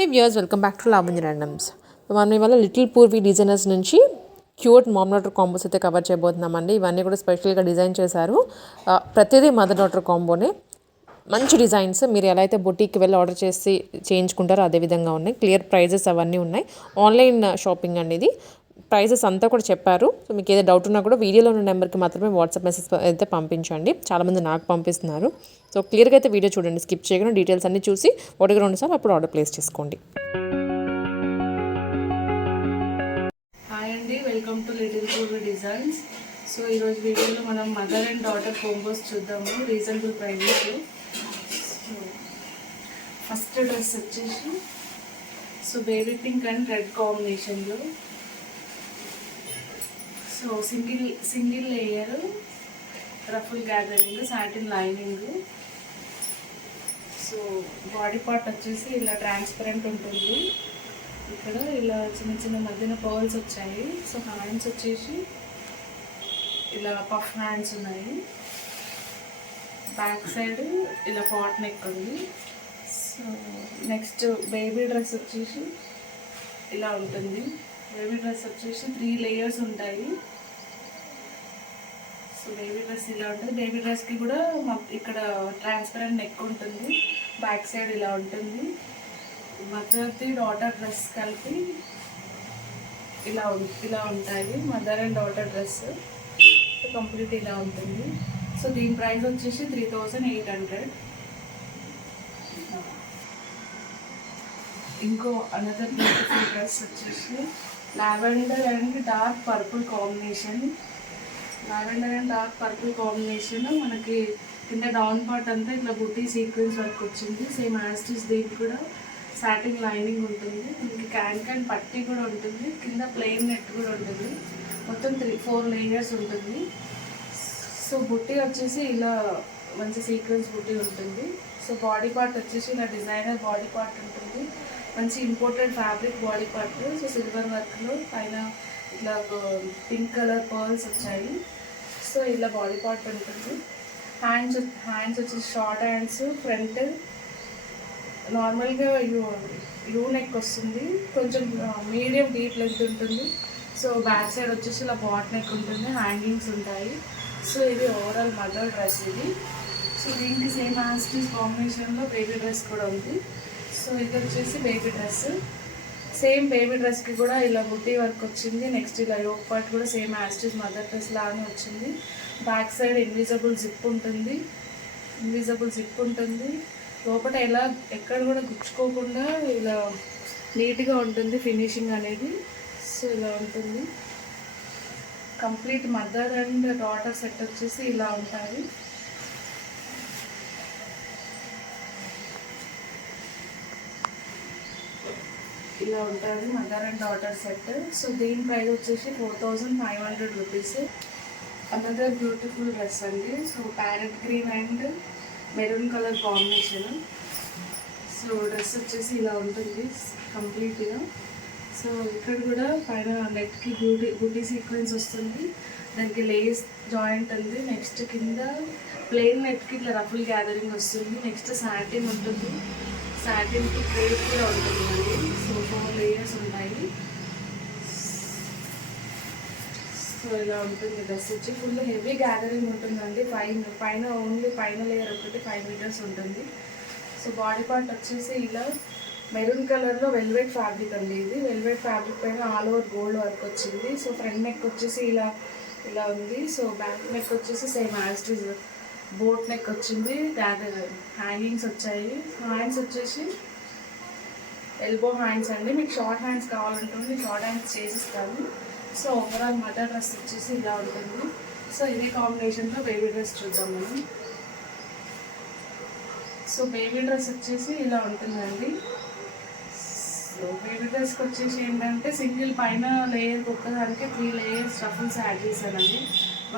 Hey viewers, welcome back to Lavanya randoms. మనం ఇవాళ little Purvi designers నుంచి క్యూట్ మామ్ డాటర్ కాంబోస్ అయితే కవర్ చేయబోతున్నామండి. ఇవన్నీ కూడా స్పెషల్గా డిజైన్ చేశారు. ప్రతిదీ మదర్ డాటర్ కాంబోనే. మంచి డిజైన్స్ మీరు ఎలా అయితే బొటీకి వెళ్ళి ఆర్డర్ చేసి చేయించుకుంటారో అదే విధంగా ఉన్నాయి. క్లియర్ ప్రైజెస్ అవన్నీ ఉన్నాయి. ఆన్లైన్ షాపింగ్ అండి ఇది. ప్రైజెస్ అంతా కూడా చెప్పారు. సో మీకు ఏదో డౌట్ ఉన్నా కూడా వీడియోలో ఉన్న నెంబర్కి మాత్రమే వాట్సాప్ మెసేజ్ అయితే పంపించండి. చాలామంది నాకు పంపిస్తున్నారు. సో క్లియర్గా అయితే వీడియో చూడండి, స్కిప్ చేయకుండా డీటెయిల్స్ అన్నీ చూసి 1-2 సార్లు అప్పుడు ఆర్డర్ ప్లేస్ చేసుకోండి. హాయ్ అండి, welcome to little Poorvi designs. So ఈరోజు వీడియోలో మనం మదర్ అండ్ డాటర్ కాంబోస్ చూద్దాము, reasonable prices. So first dress వచ్చేసి బేబీ పింక్ అండ్ రెడ్ కాంబినేషన్లో. So single layer ruffle gathering satin lining. So body part వచ్చేసి ఇలా ట్రాన్స్పరెంట్ ఉంటుంది. ఇక్కడ ఇలా చిన్న చిన్న మధ్యన పర్ల్స్ వచ్చాయి. సో హ్యాండ్స్ వచ్చేసి ఇలా పఫ్ హ్యాండ్స్ ఉన్నాయి. బ్యాక్ సైడ్ ఇలా పాట్ నెక్ ఉంది. సో నెక్స్ట్ బేబీ డ్రెస్ వచ్చేసి ఇలా ఉంటుంది. బేబీ డ్రెస్ వచ్చేసి 3 లేయర్స్ ఉంటాయి. సో బేబీ డ్రెస్ ఇలా ఉంటుంది. బేబీ డ్రెస్కి కూడా ఇక్కడ ట్రాన్స్పరెంట్ నెక్ ఉంటుంది. బ్యాక్ సైడ్ ఇలా ఉంటుంది. మదర్ది డాటర్ డ్రెస్ కలిపి ఇలా ఉంటాయి. Mother and daughter dress so complete ఇలా ఉంటుంది. సో దీని ప్రైస్ వచ్చేసి 3800. ఇంకో అనదర్ బ్యూటిఫుల్ డ్రెస్ వచ్చేసి lavender and dark purple combination. మనకి కింద డౌన్ పార్ట్ అంతా ఇట్లా బుట్టి సీక్వెన్స్ వర్క్ వచ్చింది. సేమ్ యాస్టిస్ దీనికి కూడా సాటిన్ లైనింగ్ ఉంటుంది. దీనికి క్యాన్ పట్టీ కూడా ఉంటుంది. కింద ప్లెయిన్ నెట్ కూడా ఉంటుంది. మొత్తం 4 లేయర్స్ ఉంటుంది. సో బుట్టి వచ్చేసి ఇలా మంచి సీక్వెన్స్ బుట్టి ఉంటుంది. సో బాడీ పార్ట్ వచ్చేసి ఇలా డిజైనర్ బాడీ పార్ట్ ఉంటుంది. మంచి imported fabric body part. So silver వర్క్లో పైన ఇట్లా పింక్ కలర్ పర్ల్స్ వచ్చాయి. సో ఇలా బాడీ పార్ట్ ఉంటుంది. హ్యాండ్స్ వచ్చేసి షార్ట్ హ్యాండ్స్. ఫ్రంట్ నార్మల్గా యూ నెక్ వస్తుంది. కొంచెం మీడియం డీప్ లెంత్ ఉంటుంది. సో బ్యాక్ సైడ్ వచ్చేసి ఇలా బాట్ నెక్ ఉంటుంది. హ్యాంగింగ్స్ ఉంటాయి. సో ఇది ఓవరాల్ మదర్ డ్రెస్ ఇది. సో దీనికి సేమ్ యాస్టిస్ కాంబినేషన్లో బేబీ డ్రెస్ కూడా ఉంది. సో ఇది వచ్చేసి బేబీ డ్రెస్. సేమ్ బేబీ డ్రెస్కి కూడా ఇలా బుట్టి వర్క్ వచ్చింది. నెక్స్ట్ ఇలా యోక్ పార్ట్ కూడా సేమ్ యాస్టిస్ మదర్ డ్రెస్ లానే వచ్చింది. బ్యాక్ సైడ్ ఇన్విజిబుల్ జిప్ ఉంటుంది. లోపల ఎలా ఎక్కడ కూడా గుచ్చుకోకుండా ఇలా నీట్గా ఉంటుంది ఫినిషింగ్ అనేది. సో ఇలా ఉంటుంది. Complete mother and daughter set వచ్చేసి ఇలా ఉంటాయి. ఇలా ఉంటుంది mother and daughter set. So దీని ప్రైస్ వచ్చేసి 4500 రూపీస్. అనదర్ బ్యూటిఫుల్ డ్రెస్ అండి. So parrot green and maroon colour combination. So dress వచ్చేసి ఇలా ఉంటుంది కంప్లీట్గా. సో ఇక్కడ కూడా పైన నెక్కి బూటీ సీక్వెన్స్ వస్తుంది. దానికి లేస్ జాయింట్ ఉంది. నెక్స్ట్ కింద ప్లెయిన్ నెక్కి ఇట్లా రఫుల్ గ్యాదరింగ్ వస్తుంది. నెక్స్ట్ సాటిన్ ఉంటుంది. సాటిన్కి క్రేప్ కూడా ఉంటుంది మళ్ళీ. సో 4 లేయర్స్ ఉంటాయి. సో ఇలా ఉంటుంది డ్రెస్ వచ్చి ఫుల్ హెవీ గ్యాదరింగ్ ఉంటుందండి. పైన ఓన్లీ పైన లేయర్ ఒకటి 5 మీటర్స్ ఉంటుంది. సో బాడీ పార్ట్ వచ్చేసి ఇలా మెరూన్ కలర్లో వెల్వెట్ ఫ్యాబ్రిక్ అండి. ఇది వెల్వెట్ ఫ్యాబ్రిక్ పైన ఆల్ ఓవర్ గోల్డ్ వర్క్ వచ్చింది. సో ఫ్రంట్ నెక్ వచ్చేసి ఇలా ఉంది. సో బ్యాక్ నెక్ వచ్చేసి సేమ్ యాస్టిస్ బోట్ నెక్ వచ్చింది. హ్యాంగింగ్స్ వచ్చాయి. హ్యాండ్స్ వచ్చేసి ఎల్బో హ్యాండ్స్ అండి. మీకు షార్ట్ హ్యాండ్స్ కావాలంటుంది, షార్ట్ హ్యాండ్స్ చేసిస్తాను. సో ఓవరాల్ మదర్ డ్రెస్ వచ్చేసి ఇలా ఉంటుంది. సో ఇదే కాంబినేషన్లో బేబీ డ్రెస్ చూద్దాం మనం. సో బేబీ డ్రెస్ వచ్చేసి ఇలా ఉంటుందండి. సో బేబీ డ్రెస్కి వచ్చేసి ఏంటంటే సింగిల్ పైన లేయర్కి ఒక్కదానికి 3 లేయర్స్ రఫుల్స్ యాడ్ చేశానండి.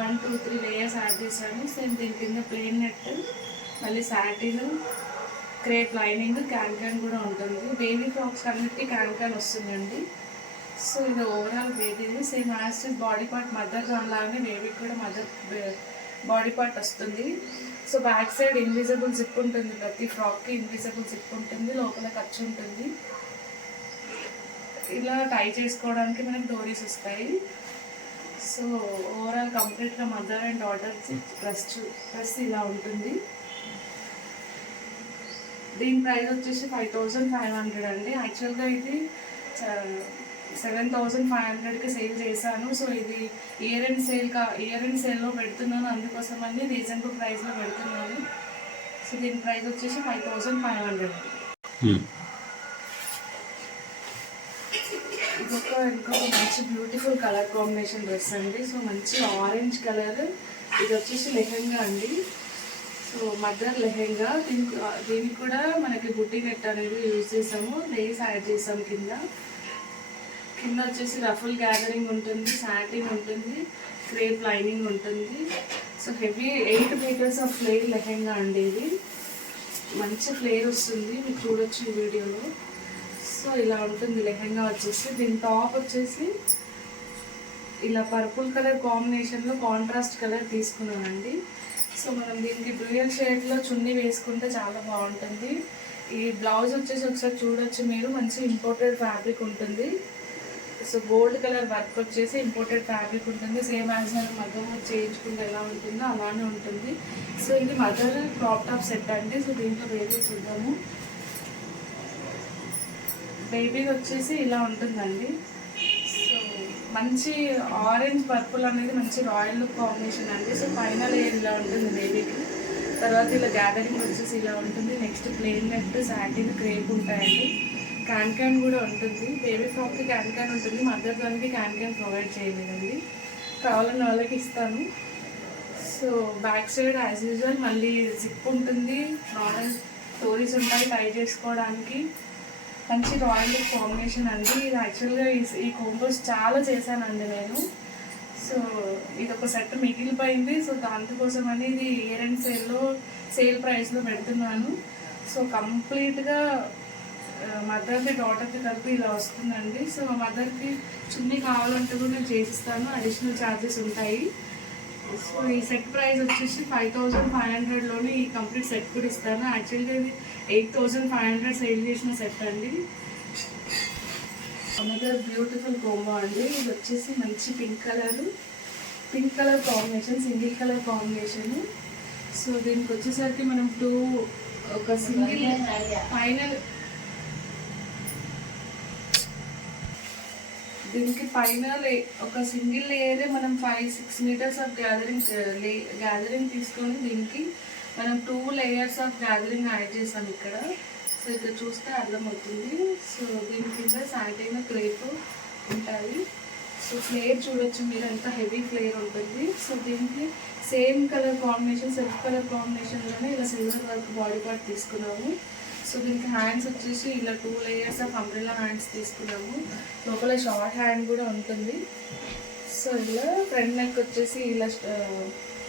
1, 2, 3 లేయర్స్ యాడ్ చేశాను. సేమ్ దీని కింద ప్లెయిన్ నెట్, మళ్ళీ సాటిన్, క్రేప్ లైనింగ్, క్యాన్ కూడా ఉంటుంది. బేబీ ఫ్రాక్స్ అన్నిటికీ క్యాన్ వస్తుందండి. సో ఇది ఓవరాల్ బేబీది. Same as it is body part mother లాగానే బేబీకి కూడా మదర్ బాడీ పార్ట్ వస్తుంది. So back side invisible zip ఉంటుంది, ప్రతి ఫ్రాక్కి ఇన్విజిబుల్ జిప్ ఉంటుంది, లోపల ఖర్చు ఉంటుంది. ఇలా టై చేసుకోవడానికి మనకి డోరీస్ వస్తాయి. సో ఓవరాల్ కంప్లీట్గా మదర్ అండ్ డాటర్ డ్రెస్ ఇలా ఉంటుంది. దీని ప్రైస్ వచ్చేసి 5500 అండి. యాక్చువల్గా ఇది 7500కి సేల్ చేశాను. సో ఇది ఇయర్ ఎండ్ సేల్లో పెడుతున్నాను, అందుకోసమని రీజనబుల్ ప్రైస్లో పెడుతున్నాను. సో దీని ప్రైస్ వచ్చేసి 5500. ఇంకొక మంచి బ్యూటిఫుల్ కలర్ కాంబినేషన్ డ్రెస్ అండి. సో మంచి ఆరెంజ్ కలర్, ఇది వచ్చేసి లెహెంగా అండి. సో మదర్ లెహెంగా, దీనికి కూడా మనకి బుట్టి నెట్ అనేది యూజ్ చేసాము, లేస్ యాడ్ చేసాము. కింద వచ్చేసి రఫుల్ గ్యాదరింగ్ ఉంటుంది, సాటిన్ ఉంటుంది, క్రేప్ లైనింగ్ ఉంటుంది. So heavy 8 metres of flare lehenga అండి. ఇది మంచి ఫ్లేర్ వస్తుంది, మీరు చూడొచ్చు ఈ వీడియోలో. సో ఇలా ఉంటుంది లెహెంగా వచ్చేసి. దీని టాప్ వచ్చేసి ఇలా పర్పుల్ కలర్ కాంబినేషన్లో కాంట్రాస్ట్ కలర్ తీసుకున్నానండి. సో మనం దీనికి డ్యూయల్ షేడ్లో చున్నీ వేసుకుంటే చాలా బాగుంటుంది. ఈ బ్లౌజ్ వచ్చేసి ఒకసారి చూడొచ్చు మీరు, మంచి ఇంపోర్టెడ్ ఫ్యాబ్రిక్ ఉంటుంది. సో గోల్డ్ కలర్ వర్క్ వచ్చేసి ఇంపోర్టెడ్ ఫ్యాబ్రిక్ ఉంటుంది. సేమ్ యాజ్ మనం మగ్గం చేయించుకుంటే ఎలా ఉంటుందో అలానే ఉంటుంది. సో ఇది మదర్ క్రాప్ టాప్ సెట్ అండి. సో దీంట్లో బేబీ చూద్దాము. బేబీ వచ్చేసి ఇలా ఉంటుందండి. సో మంచి ఆరెంజ్ పర్పుల్ అనేది మంచి రాయల్ లుక్ కాంబినేషన్ అండి. సో పైన లేయర్ ఇలా ఉంటుంది బేబీకి, తర్వాత ఇలా గ్యాదరింగ్ వచ్చేసి ఇలా ఉంటుంది. Next plain net, satin, crepe ఉంటాయండి. క్యాన్ కూడా ఉంటుంది. బేబీ ఫ్రాక్కి క్యాన్ ఉంటుంది, మదర్ దానికి క్యాన్ ప్రొవైడ్ చేయలేదండి, కావాలన్న వాళ్ళకి ఇస్తాను. So back side as usual మళ్ళీ జిప్ ఉంటుంది, నార్మల్ స్టోరీస్ ఉంటాయి టై చేసుకోవడానికి. మంచి రాయల్ లుక్ కాంబినేషన్ అండి. ఇది యాక్చువల్గా ఈ కోంబోస్ చాలా చేశానండి నేను. సో ఇది ఒక సెట్ మిగిలిపోయింది. సో దానికోసం అని ఇది ఇయర్ ఎండ్ సేల్ ప్రైస్లో పెడుతున్నాను. సో కంప్లీట్గా మదర్కి డాటర్కి కలిపి ఇలా వస్తుందండి. సో మదర్కి చున్నీ కావాలంటే కూడా నేను చేసిస్తాను, అడిషనల్ ఛార్జెస్ ఉంటాయి. సో ఈ సెట్ ప్రైస్ వచ్చేసి 5500లోనే ఈ కంప్లీట్ సెట్ కూడా ఇస్తాను. యాక్చువల్గా ఇది 8500 సేల్ చేసిన సెట్ అండి. అనదర్ బ్యూటిఫుల్ కోంబో అండి. ఇది వచ్చేసి మంచి pink colour combination, single colour combination. So దీనికి వచ్చేసరికి మనం ఒక సింగిల్ పైన ఒక సింగిల్ లేయరే మనం 5-6 మీటర్స్ ఆఫ్ గ్యాదరింగ్ తీసుకొని దీనికి మనం 2 లేయర్స్ ఆఫ్ గ్యాదరింగ్ యాడ్ చేసాం ఇక్కడ. సో ఇక్కడ చూస్తే అర్థమవుతుంది. సో దీని కింద సాటిన్, క్రేప్ ఉంటాయి. సో ఫ్లేర్ చూడొచ్చు మీరు, ఎంత హెవీ ఫ్లేర్ ఉంటుంది. సో దీనికి same colour combination, self colour కాంబినేషన్లోనే ఇలా సిల్వర్ వర్క్ బాడీ పార్ట్ తీసుకున్నాము. సో దీనికి హ్యాండ్స్ వచ్చేసి ఇలా 2 లేయర్స్ ఆఫ్ అంబ్రెల్లా హ్యాండ్స్ తీసుకున్నాము, లోపల షార్ట్ హ్యాండ్ కూడా ఉంటుంది. సో ఇలా ఫ్రంట్ నెక్ వచ్చేసి ఇలా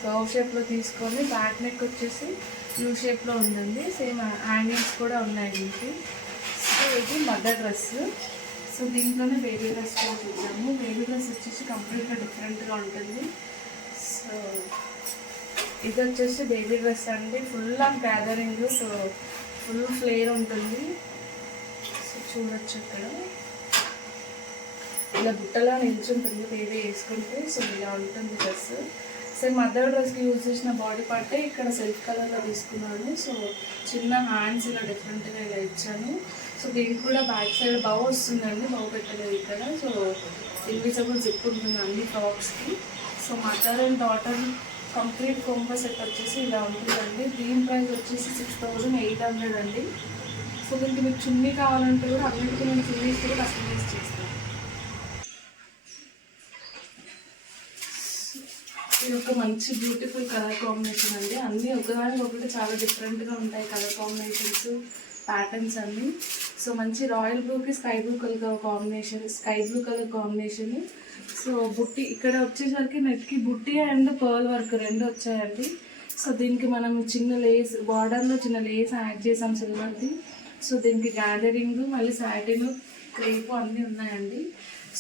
కర్వ్ షేప్లో తీసుకొని, బ్యాక్ నెక్ వచ్చేసి యూ షేప్లో ఉందండి. సేమ్ హ్యాంగింగ్స్ కూడా ఉన్నాయి దీనికి. సో ఇది మదర్ డ్రెస్. సో దీంట్లోనే బేబీ డ్రెస్ కూడా చూద్దాము. బేబీ డ్రెస్ వచ్చేసి కంప్లీట్గా డిఫరెంట్గా ఉంటుంది. సో ఇది వచ్చేసి బేబీ డ్రెస్ అండి, full of gathering, so full flare ఉంటుంది. సో చూడొచ్చు ఇక్కడ ఇలా బుట్టలా నిల్చుంటుంది బేబీ వేసుకుంటే. సో ఇలా ఉంటుంది డ్రెస్. సేమ్ మదర్ డ్రెస్కి యూజ్ చేసిన బాడీ పార్టే ఇక్కడ సెల్ఫ్ కలర్లో తీసుకున్నాను. సో చిన్న హ్యాండ్స్ ఇలా డిఫరెంట్గా ఇలా ఇచ్చాను. సో దీనికి కూడా బ్యాక్ సైడ్ బౌ వస్తుందండి, బౌ పెట్టలేదు ఇక్కడ. సో ఇన్విజిబుల్ జిప్ ఉంటుంది అన్ని ఫ్రాక్స్కి. So mother and daughter complete combo set వచ్చేసి ఇలా ఉంటుందండి. దీని ప్రైస్ వచ్చేసి 6800 అండి. సో దీనికి మీకు చున్నీ కావాలంటే కూడా అన్నిటికీ నేను చున్నీస్ కూడా కస్టమైజ్ చేస్తాను. ఇది ఒక మంచి బ్యూటిఫుల్ కలర్ కాంబినేషన్ అండి. అన్నీ ఒకదానికి ఒకటి చాలా డిఫరెంట్గా ఉంటాయి కలర్ కాంబినేషన్స్, ప్యాటర్న్స్ అన్నీ. సో మంచి రాయల్ బ్లూకి sky blue colour combination. So బుట్టి ఇక్కడ వచ్చేసరికి నెట్కి బుట్టి అండ్ పర్ల్ వర్క్ 2 వచ్చాయండి. సో దీనికి మనం చిన్న లేస్ బార్డర్లో చిన్న లేస్ యాడ్ చేసాం సిల్వర్ది. సో దీనికి గ్యాదరింగ్, మళ్ళీ సాటిన్, క్రేప్ అన్నీ ఉన్నాయండి.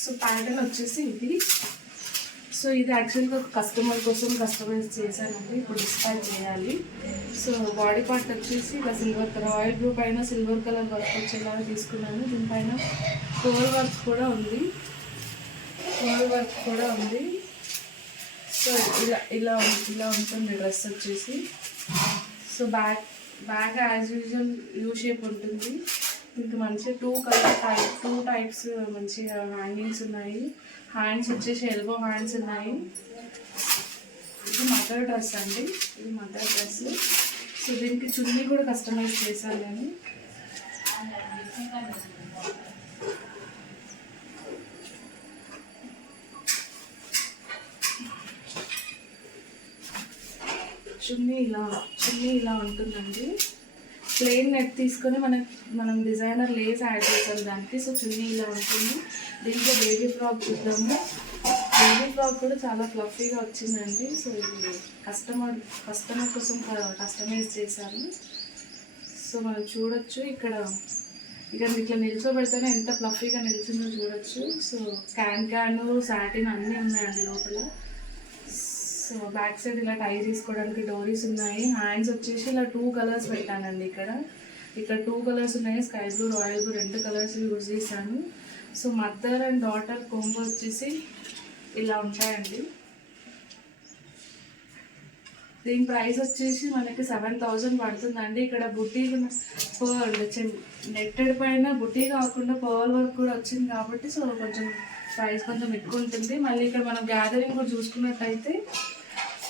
సో ప్యాటర్న్ వచ్చేసి ఇది. సో ఇది యాక్చువల్గా ఒక కస్టమర్ కోసం కస్టమైజ్ చేశానండి, ఇప్పుడు డిస్పాచ్ చేయాలి. సో బాడీ పార్ట్ వచ్చేసి ఇలా సిల్వర్ రాయల్ బ్లూ పైన సిల్వర్ కలర్ వర్క్ వచ్చేలాగా తీసుకున్నాను. దీనిపైన పర్ల్ వర్క్ కూడా ఉంది, సో ఇలా ఉంటుంది డ్రెస్ వచ్చేసి. So back as usual U shape ఉంటుంది. దీనికి మంచిగా టూ టైప్స్ మంచిగా హ్యాంగింగ్స్ ఉన్నాయి. హ్యాండ్స్ వచ్చేసి ఎల్బో హ్యాండ్స్ ఉన్నాయి. ఇది మదర్ డ్రెస్ అండి, ఇది మదర్ డ్రెస్. సో దీనికి చున్నీ కూడా కస్టమైజ్ చేశాను నేను. చున్నీ ఇలా ఉంటుందండి. ప్లెయిన్ నెట్ తీసుకొని మనం డిజైనర్ లేస్ యాడ్ చేసాం దానికి. సో చున్నీ ఇలా ఉంటుంది. దీంట్లో బేబీ ఫ్రాక్ చూద్దాము. బేబీ ఫ్రాక్ కూడా చాలా ఫ్లఫీగా వచ్చిందండి. సో ఇది కస్టమర్ కోసం కస్టమైజ్ చేశాను. సో మనం చూడొచ్చు ఇక్కడ ఇట్లా నిల్చోబెడితేనే ఎంత ఫ్లఫీగా నిల్చుందో చూడొచ్చు. సో క్యాన్ సాటిన్ అన్నీ ఉన్నాయండి లోపల. సో బ్యాక్ సైడ్ ఇలా టై చేసుకోవడానికి డోరీస్ ఉన్నాయి. హ్యాండ్స్ వచ్చేసి ఇలా 2 కలర్స్ పెట్టానండి. ఇక్కడ 2 కలర్స్ ఉన్నాయి, sky blue, royal blue, 2 colours use చేశాను. So mother and daughter combo వచ్చేసి ఇలా ఉంటాయండి. దీని ప్రైస్ వచ్చేసి మనకి 7,000 పడుతుందండి. ఇక్కడ బుటీక్ నెట్టెడ్ పైన బుటీ కాకుండా పర్ల్ వర్క్ కూడా వచ్చింది కాబట్టి సో కొంచెం ప్రైస్ కొంచెం ఎక్కువ ఉంటుంది. మళ్ళీ ఇక్కడ మనం గ్యాదరింగ్ కూడా చూసుకున్నట్టయితే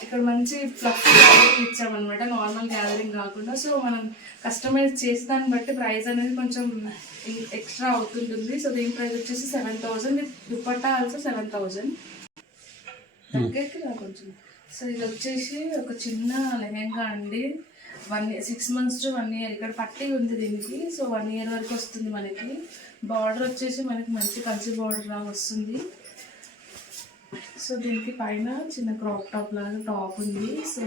ఇక్కడ మంచి ఫ్లఫీ గ్యాదరింగ్ ఇచ్చామన్నమాట, నార్మల్ గ్యాదరింగ్ కాకుండా. సో మనం కస్టమైజ్ చేసేదాన్ని బట్టి ప్రైస్ అనేది కొంచెం ఎక్స్ట్రా అవుతుంటుంది. సో దీని ప్రైస్ వచ్చేసి 7,000 విత్ దుపట్టా ఆల్సో 7,000 కొంచెం. సో ఇది వచ్చేసి ఒక చిన్న లెహెంగా అండి. 6 months to 1 year ఇక్కడ పట్టి ఉంది దీనికి. సో 1 year వరకు వస్తుంది మనకి. బార్డర్ వచ్చేసి మనకి మంచి కంచి బార్డర్ లాగా వస్తుంది. సో దీనికి పైన చిన్న క్రాప్ టాప్ లాగా టాప్ ఉంది. సో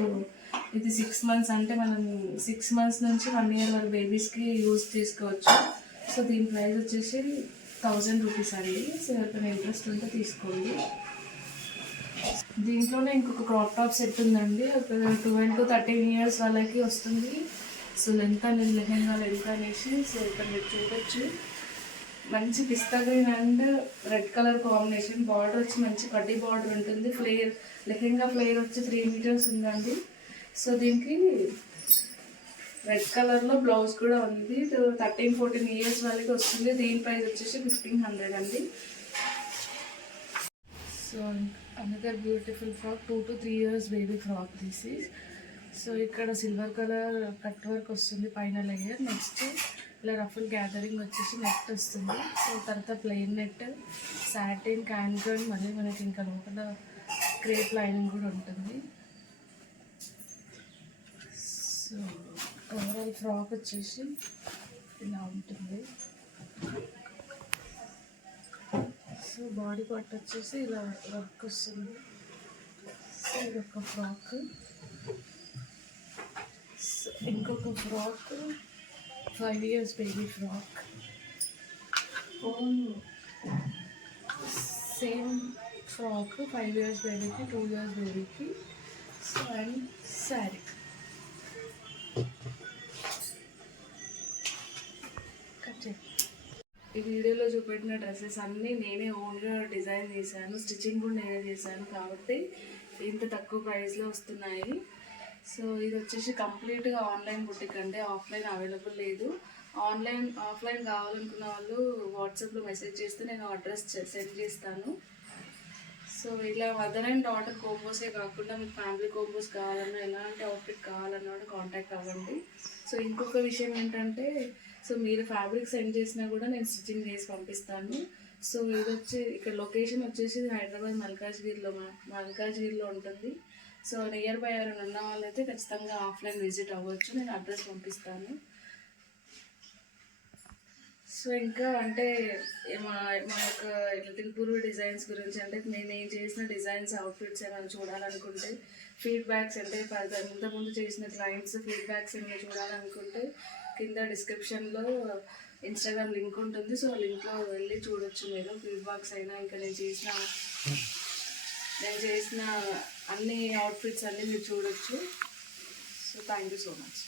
ఇది 6 months అంటే మనం 6 months నుంచి 1 year వరకు బేబీస్కి యూజ్ చేసుకోవచ్చు. సో దీని ప్రైస్ వచ్చేసి 1,000 రూపీస్ అండి. సో ఎవరికైనా ఇంట్రెస్ట్ ఉంటే తీసుకోండి. దీంట్లోనే ఇంకొక క్రాప్ టాప్ సెట్ ఉందండి, ఒక 12 to 13 years వాళ్ళకి వస్తుంది. సో లెంత్ అనేది లెహెంగా లెంత్ అనేసి సో ఇక్కడ మీరు చూడొచ్చు. మంచి పిస్తా green and red colour combination. Border వచ్చి మంచి కడ్డీ బార్డర్ ఉంటుంది. లెహెంగా ఫ్లేర్ వచ్చి 3 meters ఉందండి. సో దీనికి రెడ్ కలర్లో బ్లౌజ్ కూడా ఉంది. 13-14 years వాళ్ళకి వస్తుంది. దీని ప్రైస్ వచ్చేసి 1,500 అండి. So another beautiful frock, 2 to 3 years baby frock this is. So ఇక్కడ సిల్వర్ కలర్ కట్ వర్క్ వస్తుంది పైన లేయర్. నెక్స్ట్ ఇలా రఫుల్ గ్యాదరింగ్ వచ్చేసి నెట్ వస్తుంది. సో తర్వాత ప్లెయిన్ నెట్, సాటిన్, క్యాన్కన్, మళ్ళీ మనకి ఇంకా లోపల క్రేప్ లైనింగ్ కూడా ఉంటుంది. సో ఓవరాల్ ఫ్రాక్ వచ్చేసి ఇలా ఉంటుంది. సో బాడీ పార్ట్ వచ్చేసి ఇలా వర్క్ వస్తుంది. సో ఇదొక ఫ్రాక్. సో ఇంకొక frock 5 years baby frock. Same frock 5 years బేబీకి, 2 years బేబీకి. So and sari. ఈ వీడియోలో చూపెట్టిన డ్రెస్సెస్ అన్నీ నేనే ఓన్గా డిజైన్ చేశాను, స్టిచ్చింగ్ కూడా నేనే చేశాను కాబట్టి ఇంత తక్కువ ప్రైస్లో వస్తున్నాయి. సో ఇది వచ్చేసి కంప్లీట్గా ఆన్లైన్ బుటిక్ అండి, ఆఫ్లైన్ అవైలబుల్ లేదు. ఆఫ్లైన్ కావాలనుకున్న వాళ్ళు వాట్సాప్లో మెసేజ్ చేస్తే నేను అడ్రస్ సెండ్ చేస్తాను. సో ఇలా మదర్ అండ్ డాటర్ కోంబోసే కాకుండా మీకు ఫ్యామిలీ కోంబోస్ కావాలన్నా ఎలాంటి అవుట్ఫిట్ కావాలన్నా కూడా కాంటాక్ట్ అవ్వండి. సో ఇంకొక విషయం ఏంటంటే సో మీరు ఫ్యాబ్రిక్ సెండ్ చేసినా కూడా నేను స్టిచ్చింగ్ చేసి పంపిస్తాను. సో ఇది వచ్చి ఇక్కడ లొకేషన్ వచ్చేసి హైదరాబాద్ మల్కాజ్గిరిలో ఉంటుంది. సో నియర్ బై ఎవరైనా ఉన్న వాళ్ళైతే ఖచ్చితంగా ఆఫ్లైన్ విజిట్ అవ్వచ్చు, నేను అడ్రస్ పంపిస్తాను. సో ఇంకా అంటే మా యొక్క లిటిల్ పూర్వ డిజైన్స్ గురించి అంటే నేను చేసిన డిజైన్స్ అవుట్ఫిట్స్ ఏమైనా చూడాలనుకుంటే ఫీడ్బ్యాక్స్ అంటే ఇంతకుముందు చేసిన క్లయింట్స్ ఫీడ్బ్యాక్స్ ఏమైనా చూడాలనుకుంటే కింద డిస్క్రిప్షన్లో ఇన్స్టాగ్రామ్ లింక్ ఉంటుంది. సో లింక్లో వెళ్ళి చూడొచ్చు మీరు ఫీడ్బ్యాక్స్ అయినా ఇంకా నేను చేసిన నేను చేసిన అన్ని అవుట్ఫిట్స్ అన్నీ మీరు చూడొచ్చు. So thank you so much.